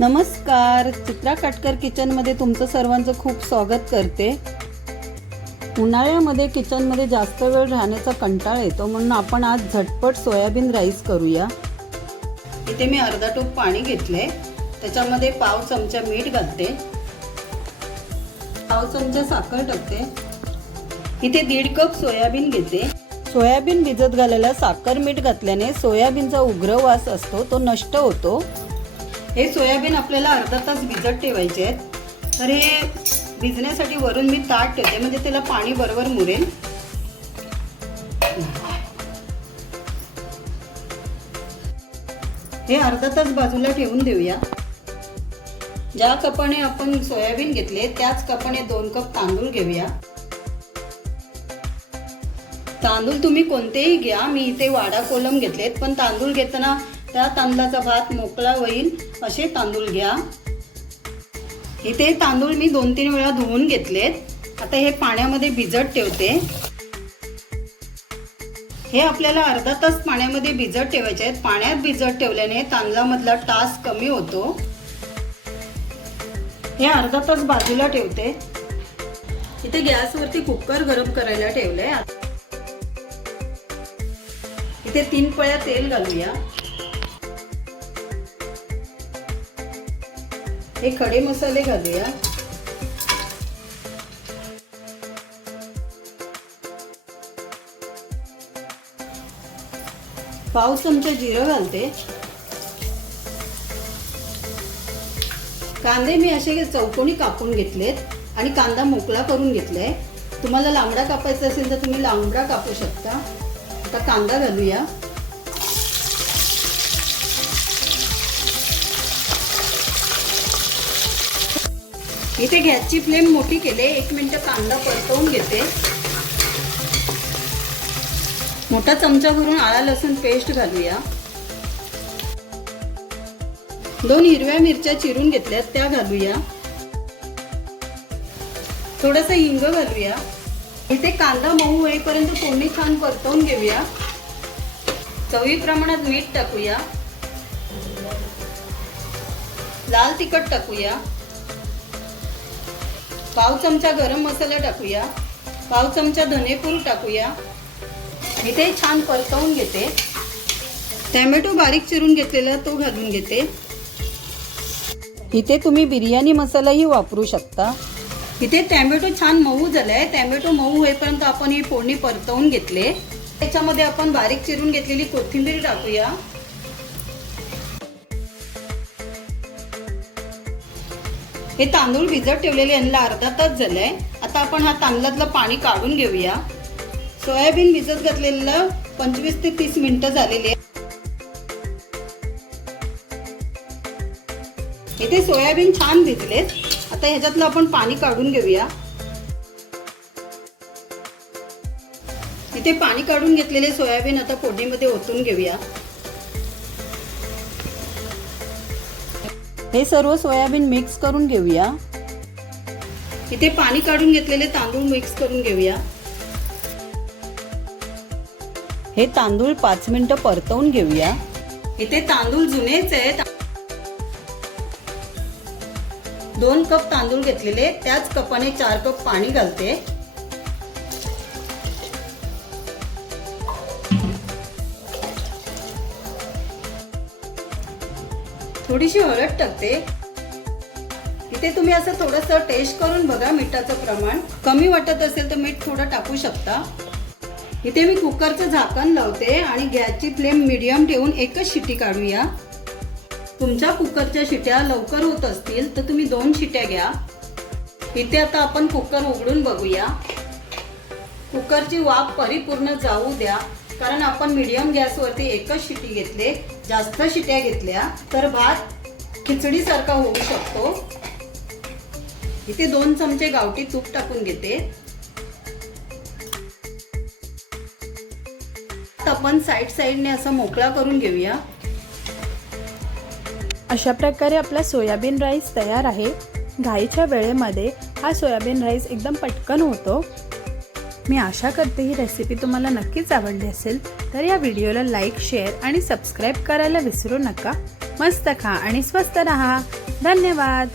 नमस्कार. चित्रा काटकर किचनमध्ये तुमचं सर्वांचं खूप स्वागत करते. उन्हाळ्यामध्ये किचनमध्ये जास्त वेळ राहण्याचा कंटाळा येतो म्हणून आपण आज झटपट सोयाबीन राईस करूया. इथे मी अर्धा टोप पाणी घेतले त्याच्यामध्ये पाव चमचा मीठ घालते. पाव चमचा साखर टाकते. इथे दीड कप सोयाबीन घेते. सोयाबीन भिजत घालायला साखर मीठ घातल्याने सोयाबीनचा उग्र वास असतो तो नष्ट होतो. हे सोयाबीन आपल्याला अर्धा तास भिजत ठेवायचे आहेत. तर हे भिजण्यासाठी वरून मी ताट ठेवते म्हणजे त्याला पाणी बरोबर मुरेल. हे अर्धा तास बाजूला ठेवून देऊया. ज्या कपाने आपण सोयाबीन घेतले त्याच कपाने दोन कप तांदूळ घेऊया. तांदूळ तुम्ही कोणतेही घ्या मी इथे वाडा कोलम घेतलेत पण तांदूळ घेताना त्या तांदळाचा भात मोकळा होईल असे तांदूळ घ्या. इथे तांदूळ मी दोन तीन वेळा धुवून घेतलेत. आता हे पाण्यामध्ये भिजत ठेवते. हे आपल्याला अर्धा तास पाण्यामध्ये भिजत ठेवायचे आहेत. पाण्यात भिजत ठेवल्याने तांदळामधला टास कमी होतो. हे अर्धा तास बाजूला ठेवते. इथे गॅसवरती कुकर गरम करायला ठेवलंय. इथे तीन पळ्या तेल घालूया. हे खडे मसाले घालूया. पाव चमचा जिरं घालते. कांदे मी असे चौकोनी कापून घेतलेत आणि कांदा मोकळा करून घेतलाय. तुम्हाला लांबडा कापायचा असेल तर तुम्ही लांबडा कापू शकता. आता कांदा घालूया. इथे गॅसची फ्लेम मोठी केले एक मिनटं कांदा परतवून घेते. मोठा चमचा भरून आळा लसूण पेस्ट घालूया. दोन हिरव्या मिरच्या चिरून घेतल्यात त्या घालूया. थोडासा हिंग घालूया. इथे कांदा मऊ होईपर्यंत फोडणी छान परतवून घेऊया. चवी प्रमाणात मीठ टाकूया. लाल तिखट टाकूया. पाव चमचा गरम मसाला टाकूया. पाव चमचा धनेपूर टाकूया. इथे छान परतवून घेते. टॅमॅटो बारीक चिरून घेतलेला तो घालून घेते. इथे तुम्ही बिर्याणी मसालाही वापरू शकता. इथे टॅमॅटो छान मऊ झालाय. टॅमॅटो मऊ होईपर्यंत आपण ही फोडणी परतवून घेतले. त्याच्यामध्ये आपण बारीक चिरून घेतलेली कोथिंबीर टाकूया. हे तांदूळ भिजत ठेवलेले यांना अर्धा तास झालाय. आता आपण हा तांदळातलं पाणी काढून घेऊया. सोयाबीन भिजत घातलेलं पंचवीस ते तीस मिनिटं झालेली इथे सोयाबीन छान भिजलेत. आता ह्याच्यातलं आपण पाणी काढून घेऊया. इथे पाणी काढून घेतलेले सोयाबीन आता फोडणीमध्ये ओतून घेऊया. हे सर्व सोयाबीन मिक्स करून घेऊया. इथे पाणी काढून घेतलेले तांदूळ मिक्स करून घेऊया. हे तांदूळ पाच मिनिटं परतवून घेऊया. इथे तांदूळ जुनेच आहेत. दोन कप तांदूळ घेतलेले त्याच कपाने चार कप पाणी घालते. थोडीशी हळद टाकते. इथे तुम्ही असं थोडंसं टेस्ट करून बघा मिठाचं प्रमाण. कमी वाटत असेल तर मीठ थोडं टाकू शकता. इथे मी कुकरचं झाकण लावते आणि गॅसची फ्लेम मिडियम ठेवून एकच शिटी काढूया. तुमच्या कुकरच्या शिट्या लवकर होत असतील तर तुम्ही दोन शिट्या घ्या. इथे आता आपण कुकर उघडून बघूया. कुकरची वाफ परिपूर्ण जाऊ द्या. कारण आपण मीडियम गॅसवरती एकच शिटी घेतले जास्त शिट्या घेतल्या तर भात खिचडीसारखा होऊ शकतो. इथे दोन चमचे गावठी तूप टाकून घेते. आपण साईड साईडने असं मोकळा करून घेऊया. अशा प्रकारे आपला सोयाबीन राईस तयार आहे. घाईच्या वेळेमध्ये हा सोयाबीन राईस एकदम पटकन होतो. मी आशा करते ही रेसिपी तुम्हाला नक्कीच आवडली असेल तर या व्हिडिओला लाईक शेअर आणि सबस्क्राईब करायला विसरू नका. मस्त खा आणि स्वस्त रहा. धन्यवाद.